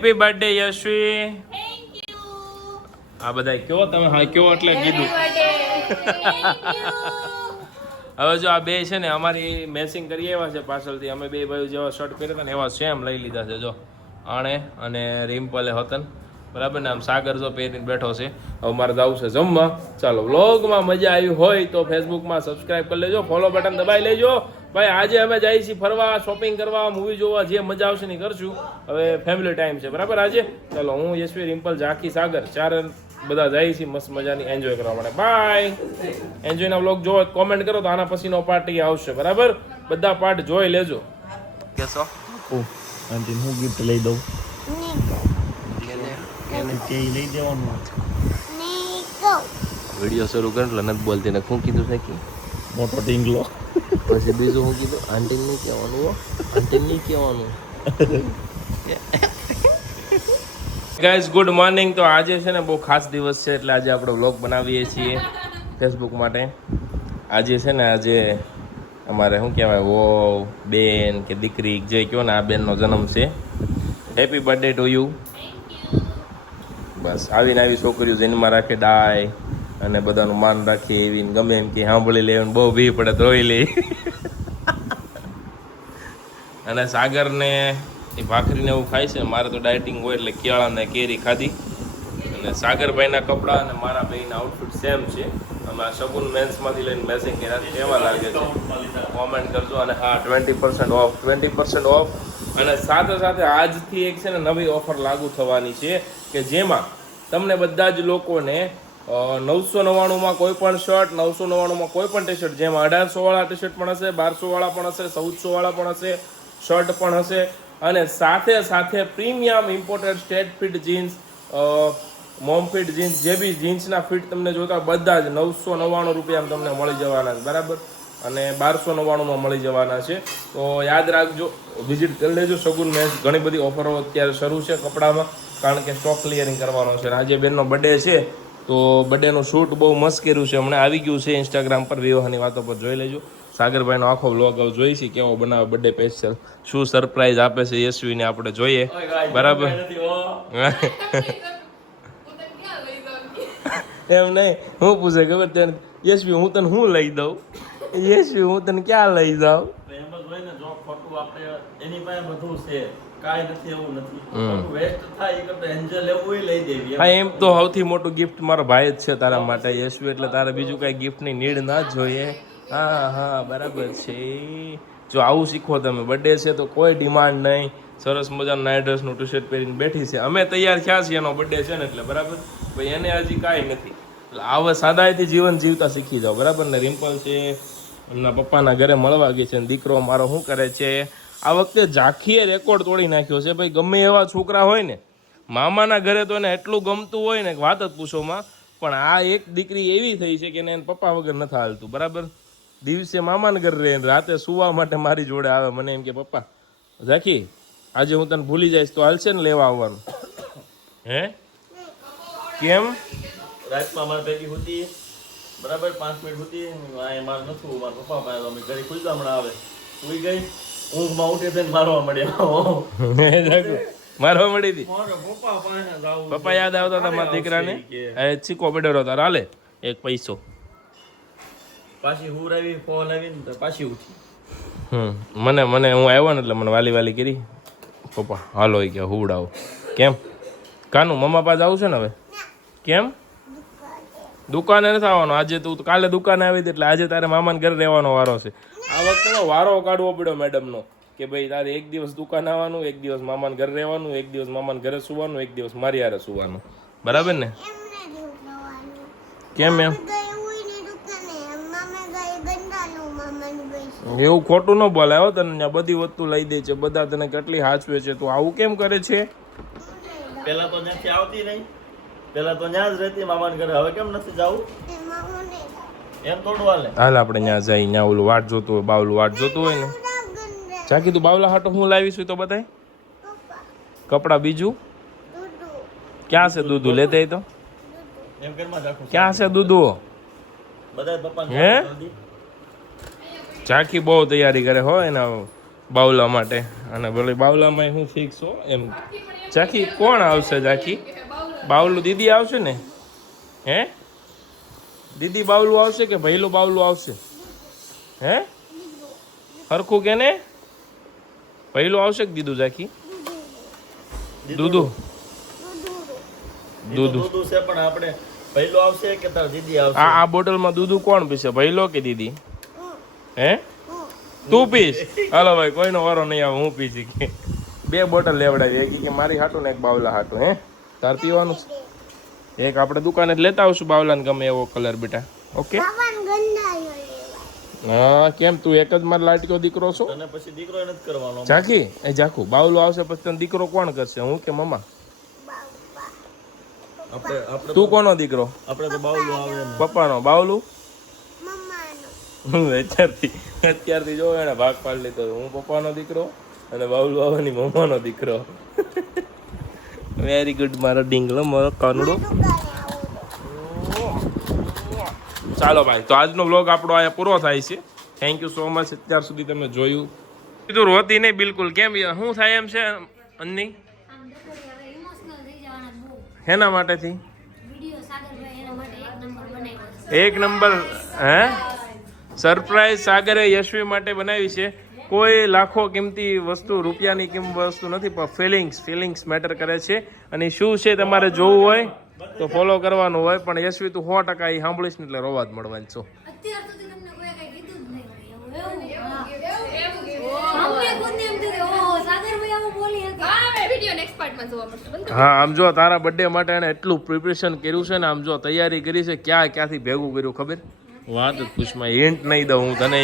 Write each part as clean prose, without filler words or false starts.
Happy birthday Yashvi. આ બધા કયો તમે હા કયો એટલે કીધું. હવે જો આ બે છે ને અમારી મેચિંગ કરી આવ્યા છે પાછળથી. અમે બે ભાઈ જેવા શર્ટ પહેર્યા હતા ને એવા સેમ લઈ લીધા છે. જો આણે અને રિમ્પલે હતન બરાબર ને. આમ સાગર જો પહેરીને બેઠો છે. હવે મારે જવું છે જમવા. ચાલો વ્લોગમાં મજા આવી હોય તો ફેસબુકમાં સબસ્ક્રાઇબ કરી લેજો, ફોલો બટન દબાઈ લેજો. ભાઈ આજે અમે જઈએ છીએ ફરવા, શોપિંગ કરવા, મૂવી જોવા, જે મજા આવશે ને કરશું. હવે ફેમિલી ટાઈમ છે બરાબર આજે. ચાલો હું યશવી, રિમ્પલ, ઝાંખી, સાગર ચાર બધા જઈએ છીએ મસ્ત મજાની એન્જોય કરવા માટે. બાય. એન્જોયના વ્લોગ જોવો કોમેન્ટ કરો તો આના પછીનો પાર્ટ આવશે બરાબર. બધા પાર્ટ જોઈ લેજો. કેસો આંટી હું ગિફ્ટ લઈ દઉં એને કે લઈ દેવાનું. વિડીયો શરૂ કરે એટલે નથી બોલતી ને શું કીધું છે કે મોટો ટીંગલો. પછી બીજું શું કીધું? આંટી નહીં કહેવાનું, આંટી નહીં કહેવાનું. Guys good morning. તો આજે છે ને બહુ ખાસ દિવસ છે એટલે આજે આપણે વ્લોગ બનાવીએ છીએ ફેસબુક માટે. આજે છે ને આજે અમારે શું કહેવાય વો બેન કે દીકરી જે કહો ને આ બેનનો જન્મ છે. Happy birthday to you. બસ આવીને આવી છોકરીઓ જન્મમાં રાખે ડાય અને બધાનું માન રાખીએ એવી ગમે એમ કે સાંભળી લે બહુ ભી પડે તો રોઈ લે. અને સાગરને એ ભાખરીને એવું ખાય છે. મારે તો ડાયટિંગ હોય એટલે કેળા ને કેરી ખાધી. અને સાગરભાઈના કપડાં અને મારા ભાઈના આઉટફિટ સેમ છે. અમે આ સગુન મેન્સમાંથી લઈને મેસિંગ કર્યા છે. એવા લાગે છે કોમેન્ટ કરજો. અને હા 20% ઓફ 20% ઓફ. અને સાથે સાથે આજથી એક છે ને નવી ઓફર લાગુ થવાની છે કે જેમાં તમને બધા જ લોકોને 999માં કોઈ પણ શર્ટ, 999માં કોઈ પણ ટી શર્ટ, જેમાં 1800 વાળા ટી શર્ટ પણ હશે, 1200 વાળા પણ હશે, 1400 વાળા પણ હશે, શર્ટ પણ હશે. અને સાથે સાથે premium imported state fit jeans, mom fit jeans, જે બી જીન્સના ફિટ તમને જોતા બધા જ 999 રૂપિયામાં તમને મળી જવાના છે બરાબર. અને 1299માં મળી જવાના છે. તો યાદ રાખજો, વિઝિટ કરી લેજો સગુન મેન્સ. ઘણી બધી ઓફરો અત્યારે શરૂ છે કપડામાં, કારણ કે સ્ટોક ક્લિયરિંગ કરવાનો છે. આજે બેનનો બર્થડે છે તો બર્થડેનું શૂટ બહુ મસ્ત કર્યું છે. હમણાં આવી ગયું છે ઇન્સ્ટાગ્રામ પર, વિવાહની વાતો પર જોઈ લેજો. સાગરભાઈનો આખો વ્લોગ જોઈ છે કેવો બનાવે બર્થડે સ્પેશિયલ, શું સરપ્રાઈઝ આપે છે યશવીને આપણે જોઈએ બરાબર. એમ નહીં, હું પૂછે ખબર તને યશવી હું તને શું લઈ દઉં? યશવી હું તને ક્યાં લઈ જાઉં? એમ જ હોય ને, જો ખોટું આપણે એની પાસે બધું છે, કાંઈ નથી એવું નથી. વેસ્ટ થાય એ કરતા એન્જલ એવું લઈ દેવી. હા એમ તો સૌથી મોટું ગિફ્ટ મારો ભાઈ જ છે તારા માટે યશવી, એટલે તારે બીજું કાંઈ ગિફ્ટની નીડ ના જોઈએ. હા હા બરાબર છે. જો આવું શીખો તમે. બર્થડે છે તો કોઈ ડિમાન્ડ નહીં. સરસ મજાનું નાઇટ ડ્રેસનું ટી શર્ટ પહેરીને બેઠી છે. અમે તૈયાર થયા છીએ એનો બર્થડે છે ને એટલે બરાબર. ભાઈ એને હજી કાંઈ નથી એટલે આવા સાદાઈથી જીવન જીવતા શીખી જાઓ બરાબર ને. રિમ્પલ છે એમના પપ્પાના ઘરે મળવા ગઈ છે અને દીકરો મારો શું કરે છે આ વખતે ઝાંખીએ રેકોર્ડ તોડી નાખ્યો છે. ભાઈ ગમે એવા છોકરા હોય ને મામાના ઘરે તો એને એટલું ગમતું હોય ને વાત જ પૂછોમાં. પણ આ એક દીકરી એવી થઈ છે કે એને પપ્પા વગર નથી હાલતું બરાબર. દિવસે મામાના ઘરે રહે, રાતે સુવા માટે મારી જોડે આવે. મને એમ કે પપ્પા ઝાંખી આજે હું તને ભૂલી જઈશ તો હાલશે ને લેવા આવવાનું? હે કેમ? રાતમાં મારે ભેગી હોતી બરાબર 5 મિનિટ હોતી. મારે નથી, મારા પપ્પા પાસે અમે ઘરે ખુલતા હમણાં આવે સુઈ ગઈ. ઊંઘમાં ઉઠી થઈને મારવા મળ્યા. મારવા મળી હતી. પપ્પા યાદ આવતા હતા મારા દીકરાને. ચીકો પડ્યો તારો હાલે એક પૈસો. પાછી હુર આવી, ફોન આવી ને પાછી ઉઠી. મને હું આવ્યો ને એટલે મને વાલી કરી. પપ્પા હાલો એ કે હુવડાવો. કેમ કાનું મમ્મા પાસે આવું છે ને હવે? કેમ દુકાને નથી આવવાનો આજે? તું કાલે દુકાને આવી હતી એટલે આજે તારે મામાને ઘરે રહેવાનો વારો છે. આ વખતે વારો કાઢવો પડ્યો મેડમનો કે ભાઈ તારે એક દિવસ દુકાન આવવાનું, એક દિવસ મામાને ઘરે રહેવાનું, એક દિવસ મામાને ઘરે સુવાનું, એક દિવસ મારી હારે સુવાનું બરાબર ને? કેમ એમ? એવું ખોટું ન બોલાય હો. તને બધી વસ્તુ લઈ દે છે, બધા તને કેટલી હાચવે છે, તું આવું કેમ કરે છે? પેલા તો ત્યાંથી આવતી નહીં, પેલા તો ત્યાં જ રહેતી મામાને ઘરે. હવે કેમ નથી જાવું? એમ થોડું હાલે. હાલ આપણે ત્યાં જઈ, ત્યાં ઓલું વાટ જોતું હોય, બાવલું વાટ જોતું હોય ને. ચાકી તું બાવલા હાટો હું લાવીશું તો બતાય કપડા. બીજું ક્યાં છે દૂધું? લેતે તો એમ ઘરમાં રાખું. ક્યાં છે દૂધું? બધા પપ્પાને હે ચાકી બહુ તૈયારી કરે હો એના બાવલા માટે. અને ભલે બાવલામાં હું ફિક્સ હો એમ ઝાંખી કોણ આવશે ઝાંખી? બાવલું દીદી આવશે ને? હે દીદી બાવલું આવશે કે ભૈલું બાવલું આવશે? હે હરખું કે ને? ભૈલું આવશે કે દીદું ઝાંખી? દૂધું દૂધું છે પણ આપણે પહેલો આવશે કે તાર દીદી આવશે? આ બોટલમાં દૂધું કોણ પીશે, ભૈલો કે દીદી? હે તું પીશ? હાલો ભાઈ, કોઈનો વારો નહીં આવે, હું પીશી કે 2 બોટલ લેવડાવી, એક કે મારી હાટું ને એક બાવલા હાટું. હે તાર પીવાનું છે? એક આપણે દુકાને જ લેતા આવશું બાવલાને ગમે એવો કલર બેટા. ઓકે હા, કેમ તું એક જ મારો લાટક્યો દીકરો છો? તને પછી દીકરો નથી કરવાનો. ઝાંખી એ ઝાંખું બાવલું આવશે પછી તને દીકરો કોણ કરશે, હું કે મમ્મા? આપણે તું કોનો દીકરો? આપણે તો બાવલું આવે ને. પપ્પાનો. બાવલું અત્યારથી જો એને ભાગ પાડી લીધો, હું પપ્પાનો દીકરો અને બાવલું આવવાની મમ્માનો દીકરો. વેરી ગુડ મારો ડીંગલો, મારો કાનુડો. ચાલો ભાઈ, તો આજનો વ્લોગ આપણો અહીંયા પૂરો થાય છે. થેન્ક યુ સો મચ અત્યાર સુધી તમે જોયું. કીધું રોતી નહીં બિલકુલ, કેમ શું થાય એમ છે અન્ની? હેના માટેથી? એક નંબર. હે સરપ્રાઈઝ સાગરે યશવી માટે બનાવી છે. કોઈ લાખો કિંમતી વસ્તુ, રૂપિયાની કિંમત વસ્તુ નથી, પણ ફિલિંગ્સ મેટર કરે છે. અને શું છે તમારે જોવું હોય તો ફોલો કરવાનું હોય. પણ યશવી તું 100% એ સાંભળીશ ને એટલે રોવા જ મળવાની છો. હા, આમ જો તારા બર્થડે માટે એને એટલું પ્રિપરેશન કર્યું છે ને, આમ જો તૈયારી કરી છે, ક્યાંથી ભેગું કર્યું ખબર? વાત જ પૂછમાં. હિન્ટ નહીં દઉં હું તને,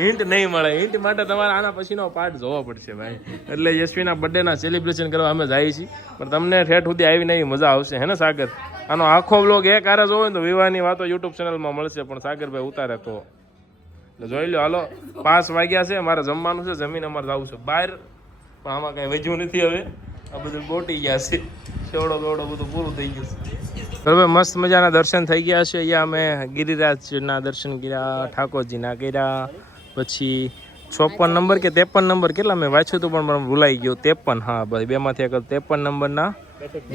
હિન્ટ નહીં મળે. હિન્ટ માટે તમારે આના પછીનો પાર્ટ જોવો પડશે ભાઈ. એટલે યશવીના બર્થડેના સેલિબ્રેશન કરવા અમે જઈએ છીએ, પણ તમને ઠેઠ સુધી આવીને એવી મજા આવશે. હે ને સાગર? આનો આખો વ્લોગ એક આરે જોવો ને તો વિવાહની વાતો યુટ્યુબ ચેનલમાં મળશે, પણ સાગરભાઈ ઉતારે તો જોઈ લો. હાલો 5 વાગ્યા છે, મારે જમવાનું છે, જમીન અમારે જવું છે બહાર, પણ આમાં કાંઈ વધ્યું નથી. હવે આ બધું બોટી ગયા છે, છેવડો બેવડો બધું પૂરું થઈ ગયું છે. બરાબર, મસ્ત મજાના દર્શન થઈ ગયા છે. અહીંયા અમે ગિરિરાજના દર્શન કર્યા, ઠાકોરજીના કર્યા, પછી 56 નંબર કે 53 નંબર કેટલા મેં વાંચ્યું હતું પણ મને ભૂલાઈ ગયું. 53, હા ભાઈ, 2માંથી એક 53 નંબરના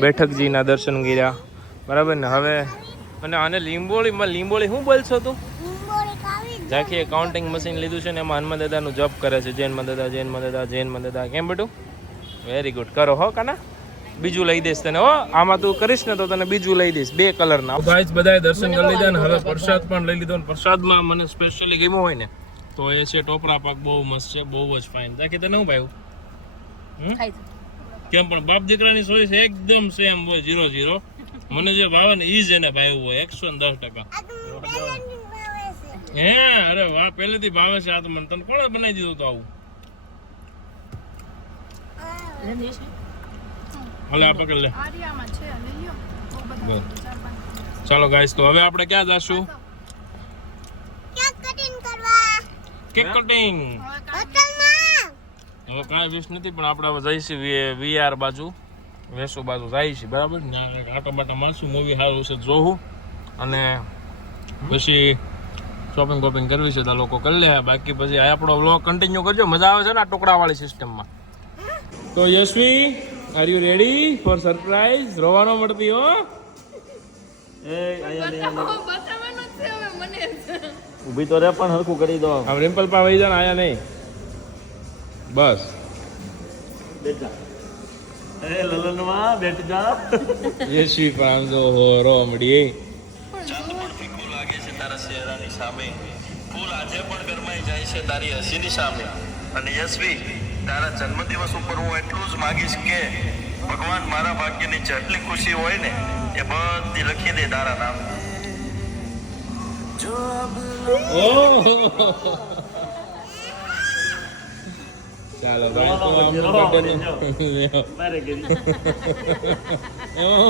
બેઠકજીના દર્શન કર્યા. બરાબર ને? હવે અને લીંબોળી શું બોલશો તું? ઝાંખીએ કાઉન્ટિંગ મશીન લીધું છે ને, એમાં હનુમાન દાદાનું જપ કરે છે. જૈનમાં દાદા. કેમ બેટું? વેરી ગુડ, કરો હો કાના. બીજું લઈ દઈશ તને. હો, આમાં તું કરીશ ને તો તને બીજું લઈ દઈશ, 2 કલરના. ભાઈ બધાએ દર્શન કરી લીધા ને હવે પ્રસાદ પણ લઈ લીધો. પ્રસાદમાં મને સ્પેશિયલી ગમ્યો હોય ને તો એ છે ટોપરા પાક. બહુ મસ્ત છે, બહુ જ ફાઇન. ઝાંખી તને શું ભાઈ? કેમ પણ બાપ દીકરાની ચોઈસ એકદમ સેમ હોય, 0-0. મને જે ભાવે ને ઈ જ એને ભાવ્યું હોય 110%. હે અરે વાહ, પહેલેથી ભાવે છે આ તો મને. તને કોણે બનાવી દીધું તો આવું? ભલે આ પકડ લે. ચાલો ગાઈસ, તો હવે આપણે ક્યાં જશું? Cake cutting. હવે કાંઈ વિશ નથી, પણ આપણે હવે જઈશું VR બાજુ, વેસુ બાજુ જઈશું. બરાબર ને? આટો બાટા મારશું, મૂવી સારું છે જોવું, અને પછી શોપિંગ બોપિંગ કરવી છે તો લોકો કરી લે. બાકી પછી આપણો વ્લોગ કન્ટિન્યુ કરજો, મજા આવે છે ને આ ટુકડાવાળી સિસ્ટમમાં. તો Yashvi, are you ready for surprise? રોવાનો મળતી હો. ઊભી તો રે, પણ હરખું કરી દો. આમ રિમ્પલ પા વહી જા ને, આયા નહીં. બસ બેટા, એ લલનમાં બેઠ જા. યશવી પણ આમ જો રોવા મળી. ચાંદ પણ ફીકું લાગે છે તારા ચહેરાની સામે, ફૂલ આજે પણ ગરમાઈ જાય છે તારી હસીની સામે. અને યશવી, તારા જન્મદિવસ ઉપર હું એટલું જ માગીશ કે ભગવાન મારા ભાગ્યની જેટલી ખુશી હોય ને એ બધી લખી દે તારા નામ. ચાલો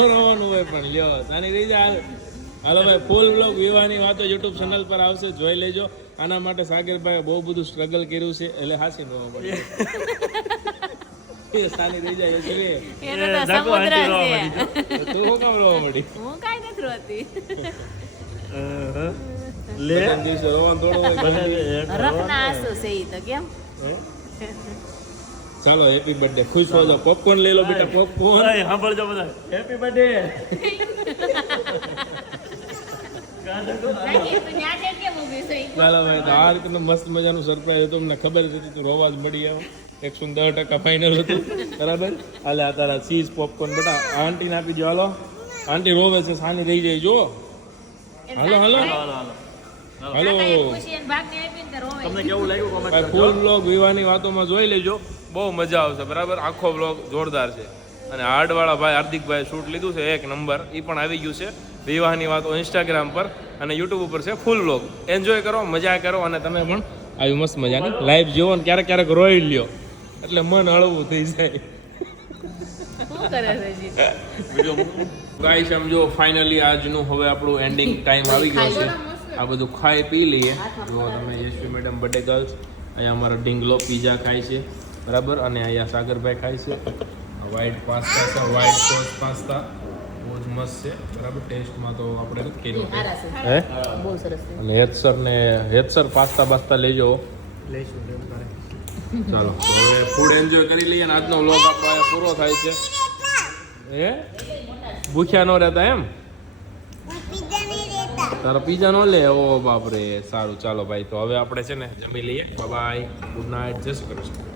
રોવાનું હોય પણ લ્યો સાની રહી જાય. હાલો ભાઈ, ફૂલ વ્લોગ વિવાહની વાતો યુટ્યુબ ચેનલ પર આવશે, જોઈ લેજો. આના માટે સાગરભાઈ બહુ બધું સ્ટ્રગલ કર્યું છે, એટલે હાસી રોવા પડે. સાની રહી જાય છે. તું હું કામ રોવા મળી? હું કાઈ નથી રોતી. લે દિવસે રોવાનું થોડું હોય. રખના આંસુ છે ઈ તો કેમ? ચાલો હેપી બર્થડે ખુશ હો જાઓ પોપકોર્ન લઈ લો બેટા પોપકોર્ન સાંભળજો બધા હેપી બર્થડે ચાલો ભાઈ તો આ રીતનું મસ્ત મજાનું સરપ્રાઈઝ હતું અમને ખબર જ હતી તો રોવા જ મળી આવો 110% ફાઇનલ હતું બરાબર હાલે આ તારા ચીઝ પોપકોર્ન બેટા આંટીને આપી દો હાલો આંટી રોવે છે સાની રહી જાય જો હાલો હાલો હાલો તમને કેવું લાગ્યું કોમેન્ટ ભાઈ ફૂલ બ્લોગ વિવાહની વાતોમાં જોઈ લેજો બહુ મજા આવશે બરાબર આખો બ્લોગ જોરદાર છે અને હાર્ડવાળા ભાઈ હાર્દિકભાઈ શૂટ લીધું છે 1 નંબર એ પણ આવી ગયું છે વિવાહની વાતો ઇન્સ્ટાગ્રામ પર અને યુટ્યુબ ઉપર છે ફૂલ બ્લોગ એન્જોય કરો મજા કરો અને તમે પણ આવી મસ્ત મજાની લાઈવ જોવો ને ક્યારેક ક્યારેક રોઈ લ્યો એટલે મન હળવું થઈ જાય ગાઈસ સમજો ફાઇનલી આજનું હવે આપણું એન્ડિંગ ટાઈમ આવી ગયો છે આ બધું ખાઈ પી લઈએ જો તમે યશવી મેડમ બર્થડે ગર્લ્સ અહીંયા અમારો ઢીંગલો પીઝા ખાય છે બરાબર અને અહીંયા સાગરભાઈ ખાય છે વ્હાઈટ પાસ્તા છે વ્હાઈટ સોસ પાસ્તા બહુ જ મસ્ત છે બરાબર ટેસ્ટમાં તો આપણે કેવું હે બહુ સરસ છે અને હેતસર પાસ્તા બાસ્તા લેજો ચાલો તો હવે ફૂડ એન્જોય કરી લઈએ અને આજનો વ્લોગ આપણો અહીંયા પૂરો થાય છે હે ભૂખ્યા ન રહેતા એમ તારો પીઝા નો લે ઓ બાપરે સારું ચાલો ભાઈ તો હવે આપણે છે ને જમી લઈએ બાય ગુડ નાઇટ જય શ્રી કૃષ્ણ